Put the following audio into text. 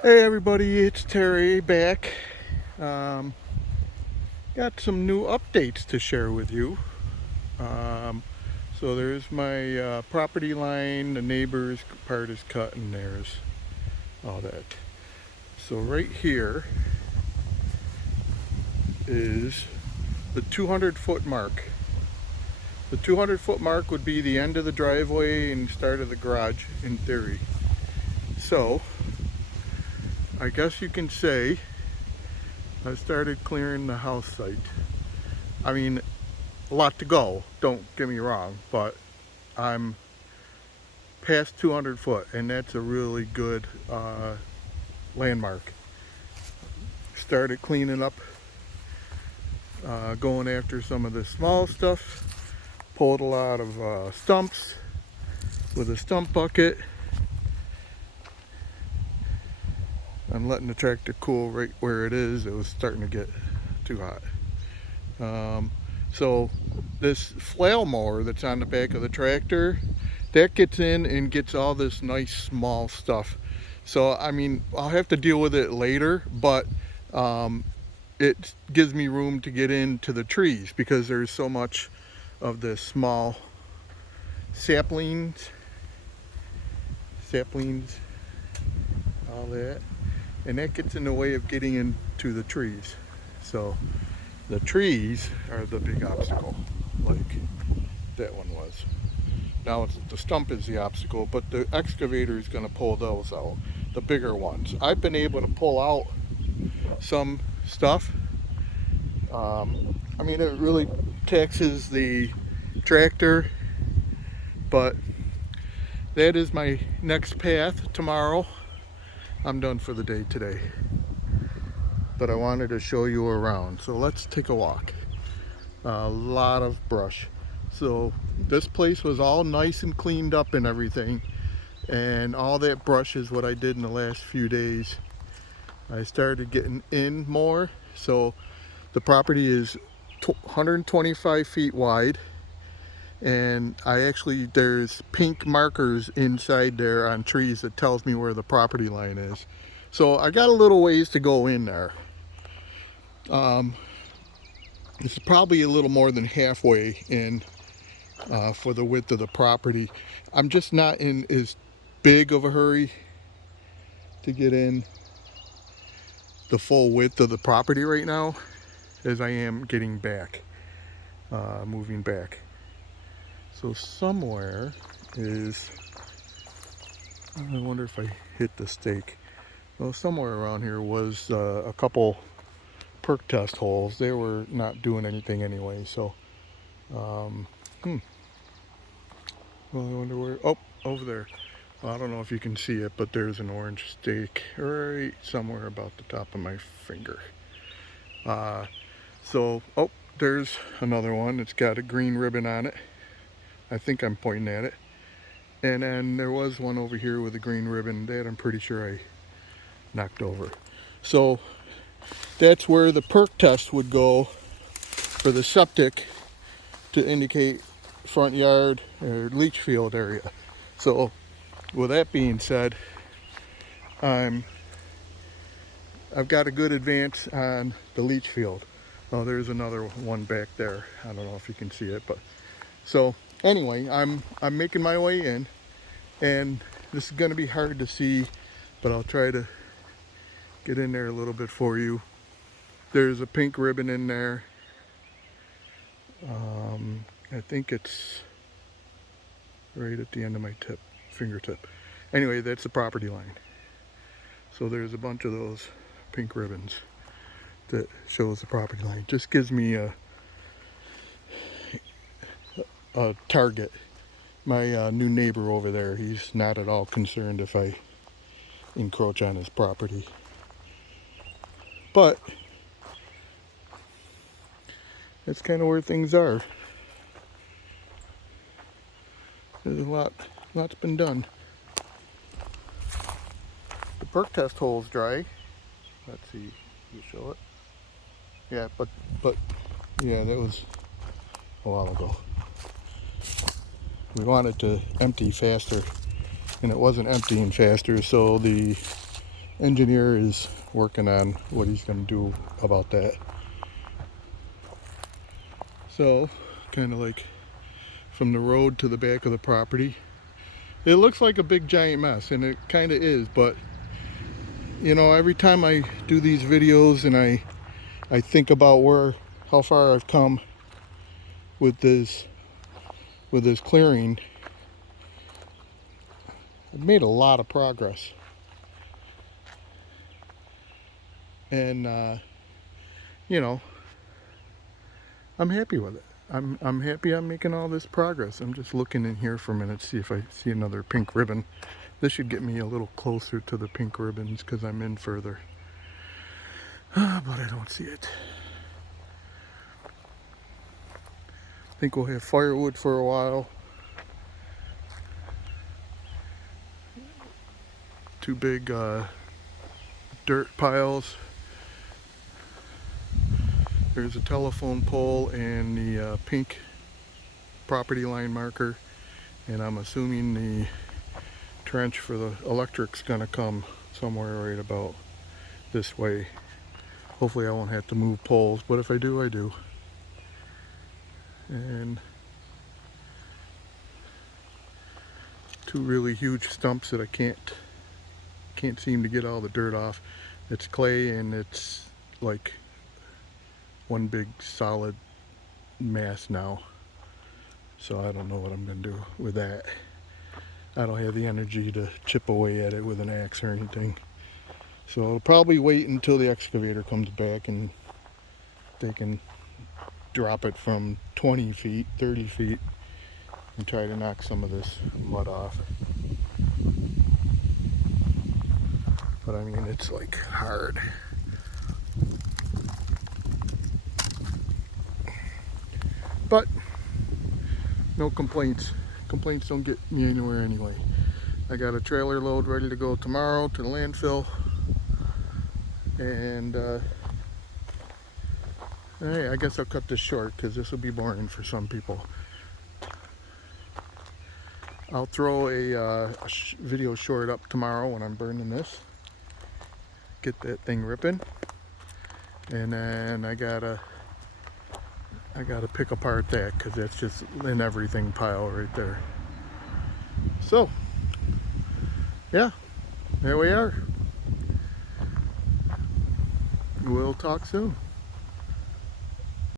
Hey everybody, it's Terry back. Um, got some new updates to share with you. Um, so there's my property line, the neighbor's part is cut, and there's all that. So right here is the 200-foot mark. The 200-foot mark would be the end of the driveway and start of the garage in theory. So I guess you can say I started clearing the house site. I mean, a lot to go, don't get me wrong, but I'm past 200 foot, and that's a really good landmark. Started cleaning up, going after some of the small stuff, pulled a lot of stumps with a stump bucket. I'm letting the tractor cool right where it is. It was starting to get too hot. So this flail mower that's on the back of the tractor, that gets in and gets all this nice small stuff. So I mean, I'll have to deal with it later, but it gives me room to get into the trees because there's so much of this small saplings, all that, and that gets in the way of getting into the trees. So the trees are the big obstacle, like that one was. Now the stump is the obstacle, but the excavator is going to pull those out, the bigger ones. I've been able to pull out some stuff. I mean, it really taxes the tractor, but that is my next path tomorrow. I'm done for the day today, but I wanted to show you around. So let's take a walk. A lot of brush. So this place was all nice and cleaned up and everything, and all that brush is what I did in the last few days. I started getting in more. So the property is 125 feet wide, and there's pink markers inside there on trees that tells me where the property line is. So I got a little ways to go in there. It's probably a little more than halfway in for the width of the property. I'm just not in as big of a hurry to get in the full width of the property right now as I am getting back, moving back. So somewhere is, I wonder if I hit the stake. Well, somewhere around here was a couple perk test holes. They were not doing anything anyway, so well, I wonder where. Oh, over there. Well, I don't know if you can see it, but there's an orange stake right somewhere about the top of my finger. Oh, there's another one. It's got a green ribbon on it. I think I'm pointing at it. And then there was one over here with a green ribbon that I'm pretty sure I knocked over. So that's where the perk test would go for the septic to indicate front yard or leach field area. So with that being said, I've got a good advance on the leach field. Oh, there's another one back there. I don't know if you can see it, but so anyway, I'm making my way in, and this is going to be hard to see, but I'll try to get in there a little bit for you. There's a pink ribbon in there. I think it's right at the end of my fingertip. Anyway, that's the property line. So there's a bunch of those pink ribbons that shows the property line. Just gives me a target. My new neighbor over there, he's not at all concerned if I encroach on his property. But that's kind of where things are. There's lot's been done. The perk test hole's dry. Let's see, you show it? Yeah, but yeah, that was a while ago. We wanted to empty faster, and it wasn't emptying faster, so the engineer is working on what he's going to do about that. So, kind of like from the road to the back of the property. It looks like a big giant mess, and it kind of is, but you know, every time I do these videos and I think about how far I've come with this clearing, I've made a lot of progress. And you know, I'm happy with it. I'm happy I'm making all this progress. I'm just looking in here for a minute to see if I see another pink ribbon. This should get me a little closer to the pink ribbons because I'm in further. But I don't see it. I think we'll have firewood for a while. Two big dirt piles. There's a telephone pole and the pink property line marker, and I'm assuming the trench for the electric's gonna come somewhere right about this way. Hopefully I won't have to move poles, but if I do, I do. And two really huge stumps that I can't seem to get all the dirt off. It's clay and it's like one big solid mass now. So I don't know what I'm gonna do with that. I don't have the energy to chip away at it with an axe or anything. So I'll probably wait until the excavator comes back and they can drop it from 20 feet, 30 feet, and try to knock some of this mud off. But I mean, it's like hard. But no complaints. Complaints don't get me anywhere anyway. I got a trailer load ready to go tomorrow to the landfill. And hey, I guess I'll cut this short because this will be boring for some people. I'll throw a video short up tomorrow when I'm burning this. Get that thing ripping. And then I gotta pick apart that because that's just an everything pile right there. So, yeah, there we are. We'll talk soon.